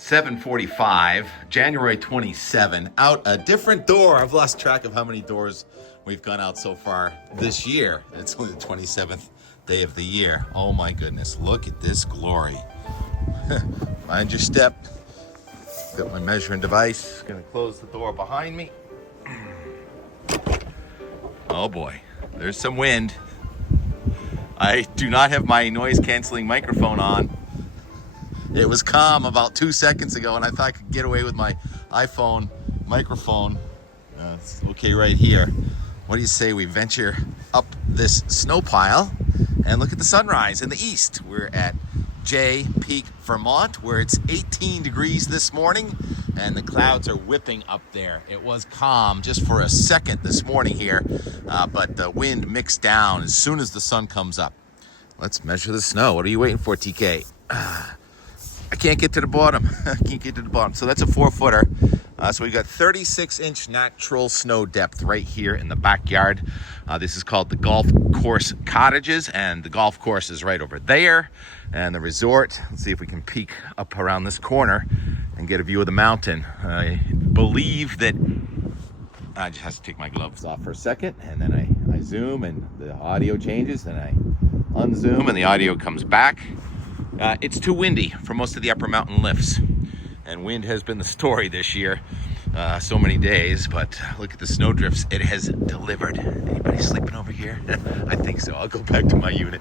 7:45, January 27, out a different door. I've lost track of how many doors we've gone out so far this year. It's only the 27th day of the year. Oh my goodness, look at this glory. Mind your step. Got my measuring device. Gonna close the door behind me. Oh boy, there's some wind. I do not have my noise canceling microphone on. It was calm about 2 seconds ago, and I thought I could get away with my iPhone microphone. It's okay right here. What do you say we venture up this snow pile and look at the sunrise in the east? We're at Jay Peak, Vermont, where it's 18 degrees this morning, and the clouds are whipping up there. It was calm just for a second this morning here, but the wind mixed down as soon as the sun comes up. Let's measure the snow. What are you waiting for, TK? I can't get to the bottom. So that's a 4-footer. So we got 36-inch natural snow depth right here in the backyard. This is called the Golf Course Cottages, and the golf course is right over there. And the resort, let's see if we can peek up around this corner and get a view of the mountain. I believe that, I just have to take my gloves off for a second, and then I zoom and the audio changes, and I unzoom and the audio comes back. It's too windy for most of the upper mountain lifts, and wind has been the story this year, so many days. But look at the snow drifts. It has delivered. Anybody sleeping over here? I think so. I'll go back to my unit.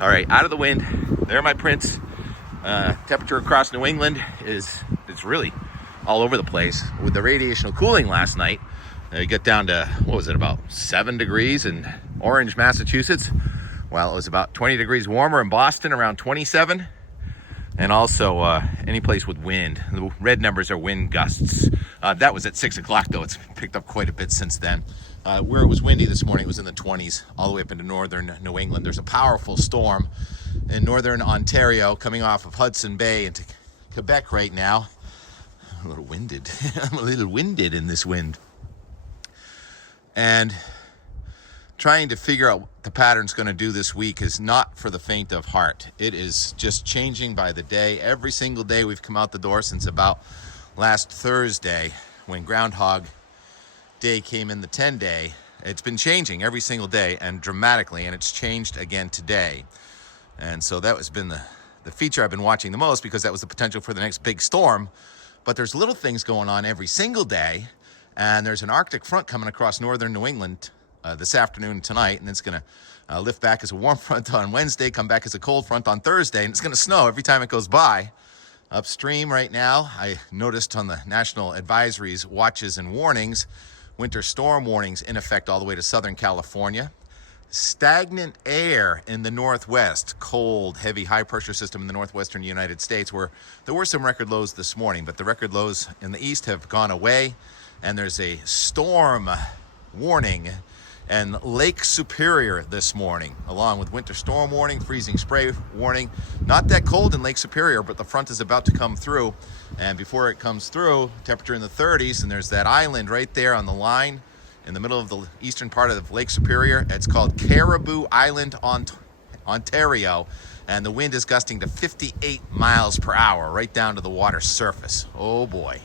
All right, out of the wind. There are my prints. Temperature across New England is really all over the place. With the radiational cooling last night, it got down to, what was it, about 7 degrees in Orange, Massachusetts. Well, it was about 20 degrees warmer in Boston, around 27. And also any place with wind. The red numbers are wind gusts. That was at 6 o'clock, though. It's picked up quite a bit since then. Where it was windy this morning, it was in the 20s, all the way up into northern New England. There's a powerful storm in northern Ontario coming off of Hudson Bay into Quebec right now. I'm a little winded. I'm a little winded in this wind. And trying to figure out what the pattern's going to do this week is not for the faint of heart. It is just changing by the day. Every single day we've come out the door since about last Thursday when Groundhog Day came in, the 10-day. It's been changing every single day and dramatically, and it's changed again today. And so that has been the feature I've been watching the most, because that was the potential for the next big storm. But there's little things going on every single day, and there's an Arctic front coming across northern New England this afternoon and tonight, and it's going to lift back as a warm front on Wednesday, come back as a cold front on Thursday, and it's going to snow every time it goes by. Upstream right now, I noticed on the national advisories, watches, and warnings, winter storm warnings in effect all the way to Southern California. Stagnant air in the northwest, cold, heavy, high-pressure system in the northwestern United States, where there were some record lows this morning, but the record lows in the east have gone away, and there's a storm warning and Lake Superior this morning, along with winter storm warning, freezing spray warning. Not that cold in Lake Superior, but the front is about to come through. And before it comes through, temperature in the 30s, and there's that island right there on the line in the middle of the eastern part of Lake Superior. It's called Caribou Island, Ontario, and the wind is gusting to 58 miles per hour right down to the water surface. Oh boy.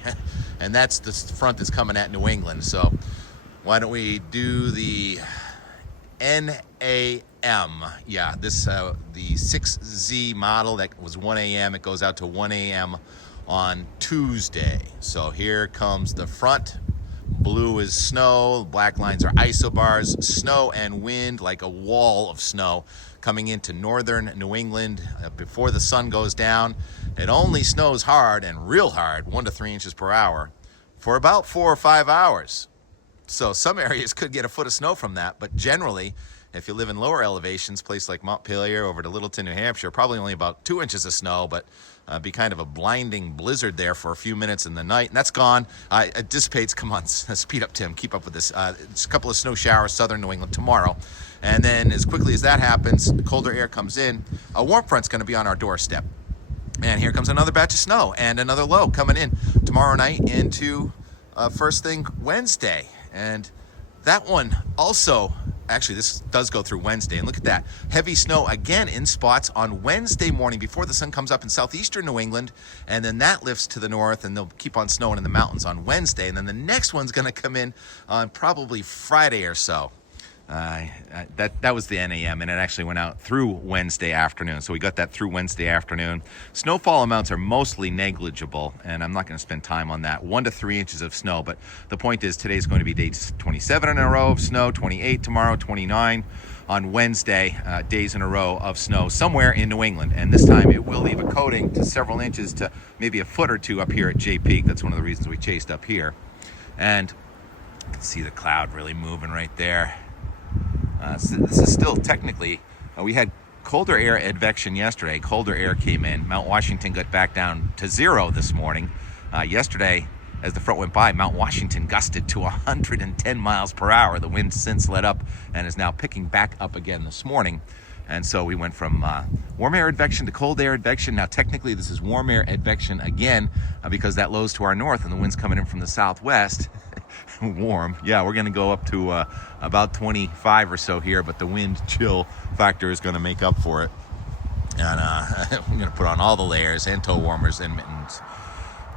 And that's the front that's coming at New England. So why don't we do the NAM? Yeah, this the 6Z model that was 1 a.m. It goes out to 1 a.m. on Tuesday. So here comes the front. Blue is snow. Black lines are isobars. Snow and wind like a wall of snow coming into northern New England before the sun goes down. It only snows hard and real hard, 1 to 3 inches per hour, for about 4 or 5 hours. So some areas could get a foot of snow from that, but generally, if you live in lower elevations, places like Montpelier over to Littleton, New Hampshire, probably only about 2 inches of snow, but be kind of a blinding blizzard there for a few minutes in the night, and that's gone. It dissipates. Come on, speed up, Tim. Keep up with this. It's a couple of snow showers, southern New England tomorrow, and then as quickly as that happens, the colder air comes in. A warm front's going to be on our doorstep, and here comes another batch of snow and another low coming in tomorrow night into first thing Wednesday. And that one also actually, this does go through Wednesday. And look at that. Heavy snow again in spots on Wednesday morning before the sun comes up in southeastern New England. And then that lifts to the north, and they'll keep on snowing in the mountains on Wednesday. And then the next one's going to come in on probably Friday or so. That was the NAM, and it actually went out through Wednesday afternoon. So we got that through Wednesday afternoon. Snowfall amounts are mostly negligible, and I'm not going to spend time on that. 1 to 3 inches of snow, but the point is today's going to be day 27 in a row of snow, 28 tomorrow, 29 on Wednesday, days in a row of snow somewhere in New England. And this time it will leave a coating to several inches to maybe a foot or two up here at Jay Peak. That's one of the reasons we chased up here. And you can see the cloud really moving right there. So this is still technically, we had colder air advection yesterday. Colder air came in. Mount Washington got back down to 0 this morning. Yesterday, as the front went by, Mount Washington gusted to 110 miles per hour. The wind since let up and is now picking back up again this morning. And so we went from warm air advection to cold air advection. Now, technically, this is warm air advection again because that low's to our north and the wind's coming in from the southwest. Warm. Yeah, we're going to go up to about 25 or so here, but the wind chill factor is going to make up for it. And I'm going to put on all the layers and toe warmers and mittens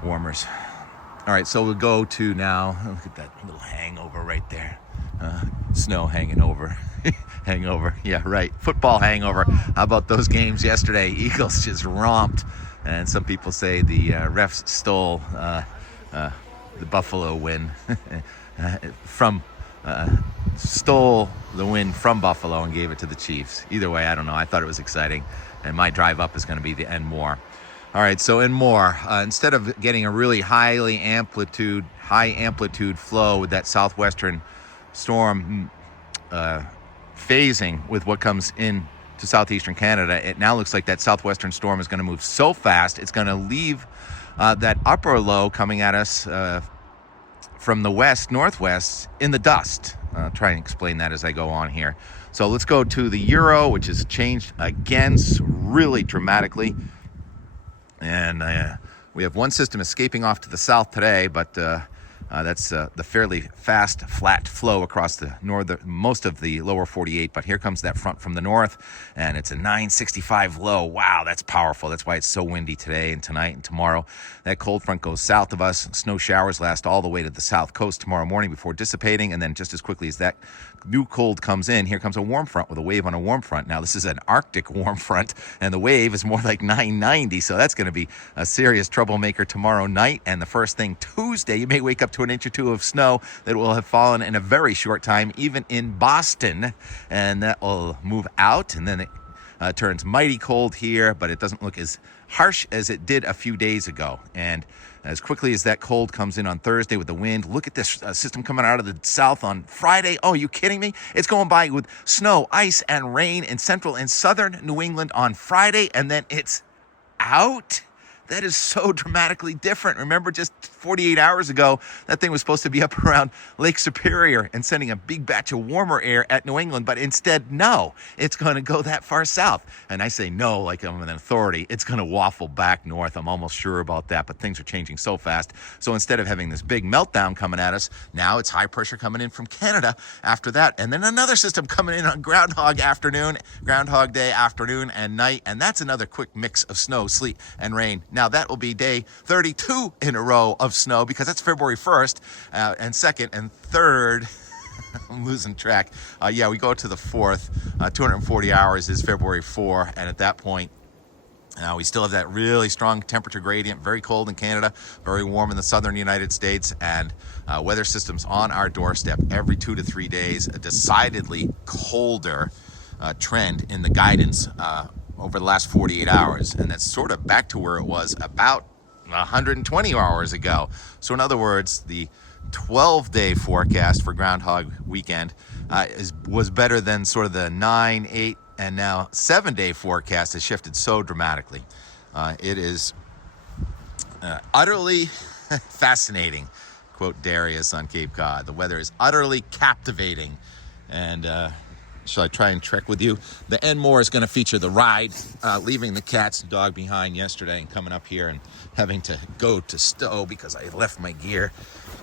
warmers. All right, so we'll go to now, look at that little hangover right there. Snow hanging over. Hangover. Yeah, right. Football hangover. How about those games yesterday? Eagles just romped. And some people say the refs stole the Buffalo win stole the win from Buffalo and gave it to the Chiefs. Either way, I don't know. I thought it was exciting, and my drive up is going to be the Eng'd. All right, so Eng'd, instead of getting a really high amplitude flow with that southwestern storm phasing with what comes in to southeastern Canada, it now looks like that southwestern storm is going to move so fast it's going to leave that upper low coming at us from the west-northwest in the dust. I'll try and explain that as I go on here. So let's go to the Euro, which has changed again really dramatically. And we have one system escaping off to the south today, but that's the fairly fast, flat flow across the most of the lower 48. But here comes that front from the north, and it's a 965 low. Wow, that's powerful. That's why it's so windy today and tonight and tomorrow. That cold front goes south of us. Snow showers last all the way to the south coast tomorrow morning before dissipating, and then just as quickly as that new cold comes in, here comes a warm front with a wave on a warm front. Now, this is an Arctic warm front, and the wave is more like 990, so that's going to be a serious troublemaker tomorrow night. And the first thing Tuesday, you may wake up to an inch or two of snow that will have fallen in a very short time, even in Boston, and that will move out, and then it turns mighty cold here, but it doesn't look as harsh as it did a few days ago. And as quickly as that cold comes in on Thursday with the wind, look at this system coming out of the south on Friday. Oh, are you kidding me? It's going by with snow, ice, and rain in central and southern New England on Friday, and then it's out. That is so dramatically different. Remember, just 48 hours ago, that thing was supposed to be up around Lake Superior and sending a big batch of warmer air at New England, but instead, no, it's going to go that far south. And I say no like I'm an authority. It's going to waffle back north. I'm almost sure about that, but things are changing so fast. So instead of having this big meltdown coming at us, now it's high pressure coming in from Canada after that. And then another system coming in on Groundhog Day afternoon and night. And that's another quick mix of snow, sleet, and rain. Now, that will be day 32 in a row of snow because that's February 1st and 2nd and 3rd. I'm losing track. Yeah, we go to the 4th. 240 hours is February 4, and at that point, we still have that really strong temperature gradient, very cold in Canada, very warm in the southern United States, and weather systems on our doorstep every 2 to 3 days, a decidedly colder trend in the guidance over the last 48 hours, and that's sort of back to where it was about 120 hours ago. So in other words, the 12-day forecast for Groundhog Weekend was better than sort of the 9, 8, and now 7-day forecast has shifted so dramatically. It is utterly fascinating, quote Darius on Cape Cod. The weather is utterly captivating, and shall I try and trek with you? The Eng'd is going to feature the ride, leaving the cats and dog behind yesterday and coming up here and having to go to Stowe because I left my gear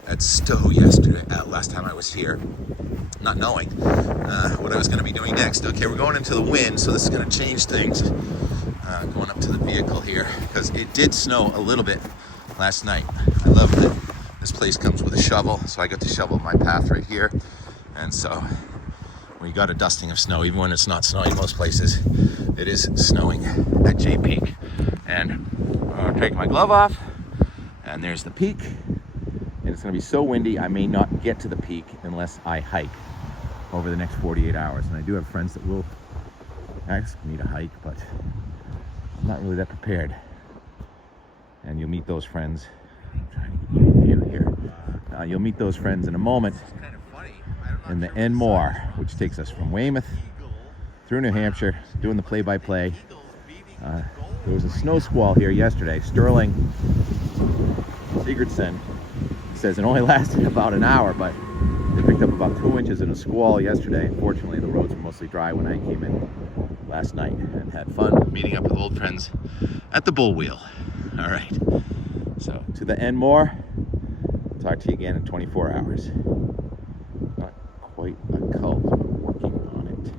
at Stowe yesterday, last time I was here, not knowing what I was going to be doing next. Okay, we're going into the wind, so this is going to change things. Going up to the vehicle here because it did snow a little bit last night. I love that this place comes with a shovel, so I got to shovel my path right here. And so we got a dusting of snow, even when it's not snowing most places. It is snowing at J Peak. And I'm gonna take my glove off, and there's the peak. And it's gonna be so windy, I may not get to the peak unless I hike over the next 48 hours. And I do have friends that will ask me to hike, but I'm not really that prepared. And you'll meet those friends. I'm trying to get you a view here. You'll meet those friends in a moment in the Eng'd, which takes us from Weymouth through New Hampshire, doing the play-by-play. There was a snow squall here yesterday. Sterling Sigurdsson says it only lasted about an hour, but they picked up about 2 inches in a squall yesterday. Unfortunately, the roads were mostly dry when I came in last night and had fun meeting up with old friends at the Bull Wheel. All right, so to the Eng'd. Talk to you again in 24 hours. Not quite a cult, but working on it.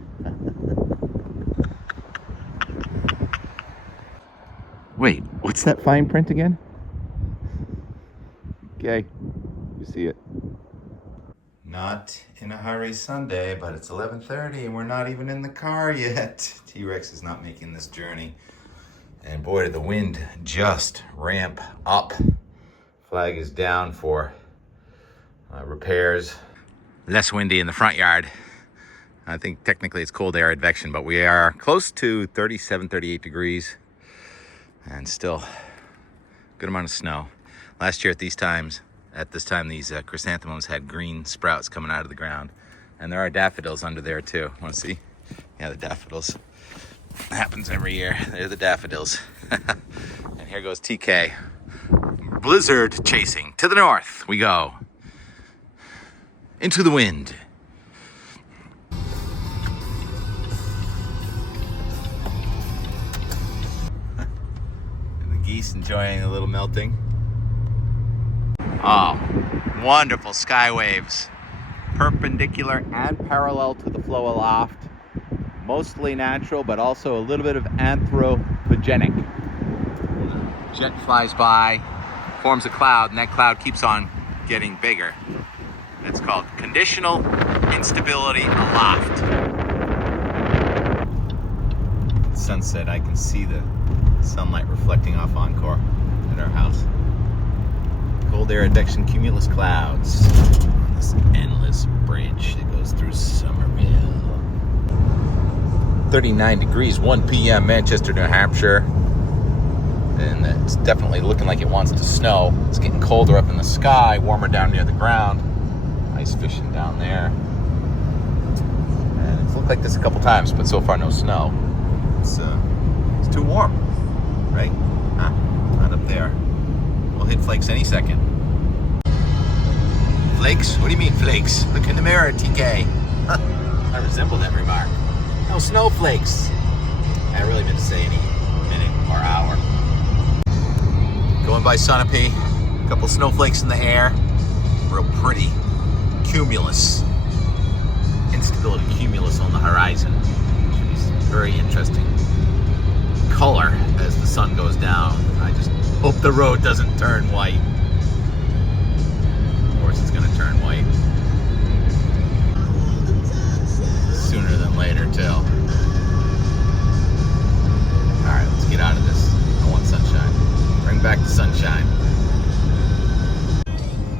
Wait, what's that fine print again? Okay, you see it. Not in a hurry Sunday, but it's 11:30 and we're not even in the car yet. T-Rex is not making this journey. And boy, did the wind just ramp up. Flag is down for repairs. Less windy in the front yard. I think technically it's cold air advection, but we are close to 37, 38 degrees and still a good amount of snow. Last year at this time, these chrysanthemums had green sprouts coming out of the ground. And there are daffodils under there too. Want to see? Yeah, the daffodils. Happens every year. They're the daffodils. And here goes TK. Blizzard chasing. To the north we go. Into the wind. And the geese enjoying a little melting. Oh, wonderful sky waves. Perpendicular and parallel to the flow aloft. Mostly natural, but also a little bit of anthropogenic. Jet flies by, forms a cloud, and that cloud keeps on getting bigger. It's called conditional instability aloft. Sunset, I can see the sunlight reflecting off Encore at our house. Cold air advection cumulus clouds on this endless bridge that goes through Somerville. 39 degrees, 1 p.m. Manchester, New Hampshire. And it's definitely looking like it wants to snow. It's getting colder up in the sky, warmer down near the ground. Ice fishing down there. And it's looked like this a couple times, but so far no snow. It's too warm, right? Not up there. We'll hit flakes any second. Flakes? What do you mean flakes? Look in the mirror, TK. I resemble that remark. No snowflakes. I really meant to say any minute or hour. Going by Sunapee, a couple snowflakes in the air. Real pretty cumulus. Instability cumulus on the horizon. Should be very interesting color as the sun goes down. I just hope the road doesn't turn white. Of course it's gonna turn white. Sooner than later, too. Alright, let's get out of this. I want sunshine. Bring back the sunshine.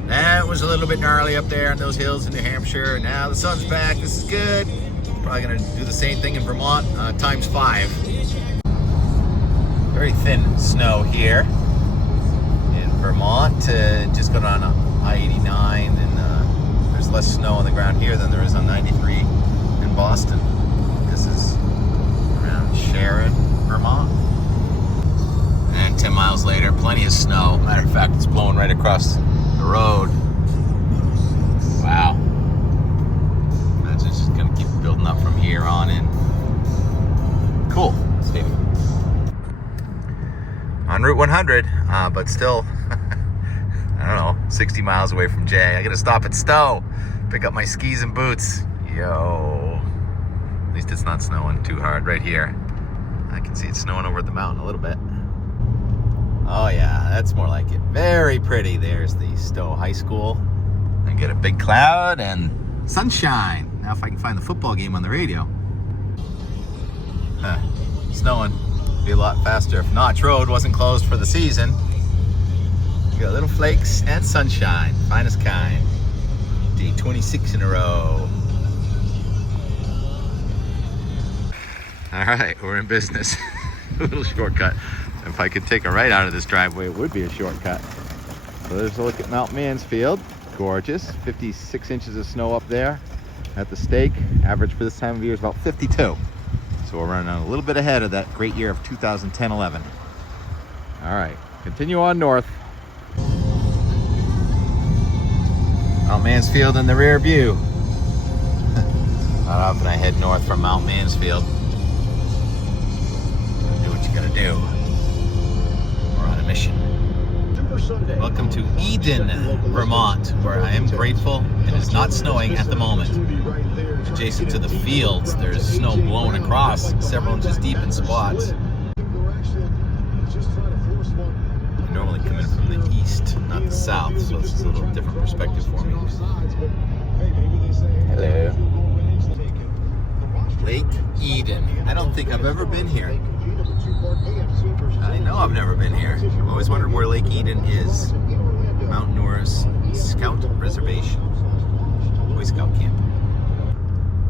That was a little bit gnarly up there on those hills in New Hampshire. Now the sun's back. This is good. Probably going to do the same thing in Vermont, times 5. Very thin snow here in Vermont. Just got on I-89, and there's less snow on the ground here than there is on 93 in Boston. This is around Sharon, Vermont. And 10 miles later, plenty of snow. Matter of fact, it's blowing right across the road. Wow. That's just gonna keep building up from here on in. Cool. Stay on Route 100, but still, I don't know, 60 miles away from Jay. I gotta stop at Stowe, pick up my skis and boots. Yo. At least it's not snowing too hard right here. I can see it snowing over at the mountain a little bit. Oh yeah, that's more like it. Very pretty. There's the Stowe High School. I get a big cloud and sunshine. Now if I can find the football game on the radio. Snowing. Be a lot faster if Notch Road wasn't closed for the season. You got little flakes and sunshine. Finest kind. Day 26 in a row. All right, we're in business. A little shortcut. If I could take a right out of this driveway, it would be a shortcut. So there's a look at Mount Mansfield. Gorgeous. 56 inches of snow up there at the stake. Average for this time of year is about 52. So we're running a little bit ahead of that great year of 2010-11. All right, continue on north. Mount Mansfield in the rear view. Not often I head north from Mount Mansfield. Do what you gotta do. We're on a mission. Welcome to Eng'd, Vermont, where I am grateful it is not snowing at the moment. Adjacent to the fields, there's snow blown across several inches deep in spots. I normally come in from the east, not the south, so this is a little different perspective for me. Hello. Lake Eden. I don't think I've ever been here. I know I've never been here. I've always wondered where Lake Eden is. Mount Norris Scout Reservation. Boy Scout Camp.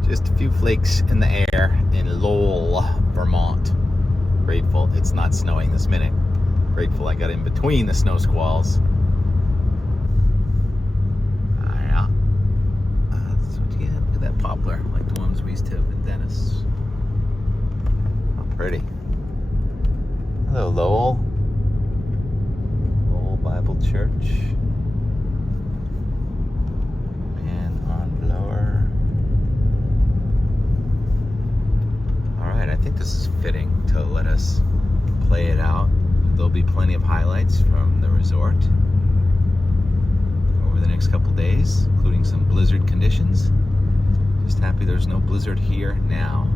Just a few flakes in the air in Lowell, Vermont. Grateful it's not snowing this minute. Grateful I got in between the snow squalls. Yeah. That's what you get. Look at that poplar, like the ones we used to have in Dennis. How pretty. Hello, Lowell. Lowell Bible Church. Man on blower. Alright, I think this is fitting to let us play it out. There'll be plenty of highlights from the resort over the next couple days, including some blizzard conditions. Just happy there's no blizzard here now.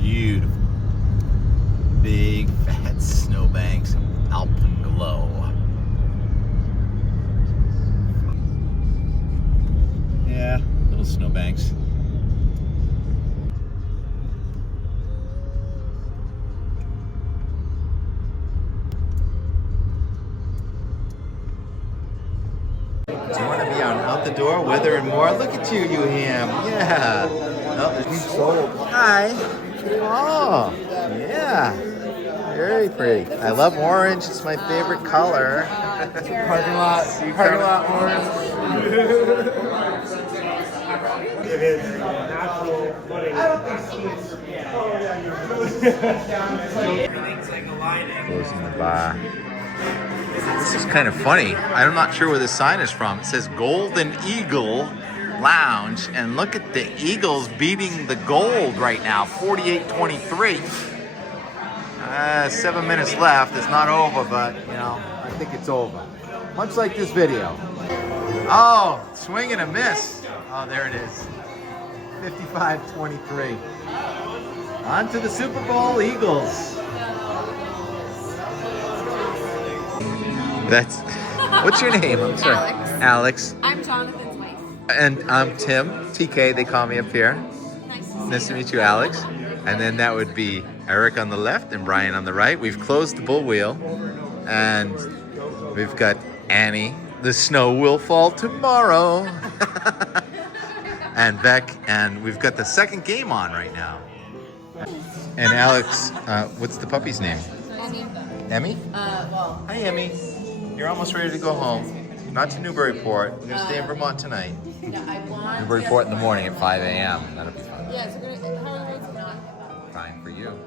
Beautiful. Big fat snowbanks, alpenglow. Yeah, little snowbanks. Do you want to be on out the door, weather and more? Look at you ham. Yeah. Oh, there's sold. Hi. Oh, yeah. Very pretty. I love orange. It's my favorite color. Parking lot orange. It is natural footing. Everything's like aligning. Closing the bar. This is kind of funny. I'm not sure where this sign is from. It says Golden Eagle Lounge, and look at the Eagles beating the Gold right now, 48-23. 7 minutes left. It's not over, but you know, I think it's over. Much like this video. Oh, swing and a miss. Oh, there it is. 55-23. On to the Super Bowl, Eagles. That's, what's your name? I'm sorry. Alex. Alex. I'm Jonathan's wife. And I'm Tim, TK, they call me up here. Nice to meet you, Alex. And then that would be Eric on the left and Brian on the right. We've closed the bull wheel, and we've got Annie. The snow will fall tomorrow. And Beck, and we've got the second game on right now. And Alex, what's the puppy's name? Emmy? Hi, Emmy. You're almost ready to go home. Not to Newburyport. We're going to stay in Vermont tonight. Newburyport in the morning at 5 a.m. That'll be fun. Yeah, so how are the roads not? Fine for you.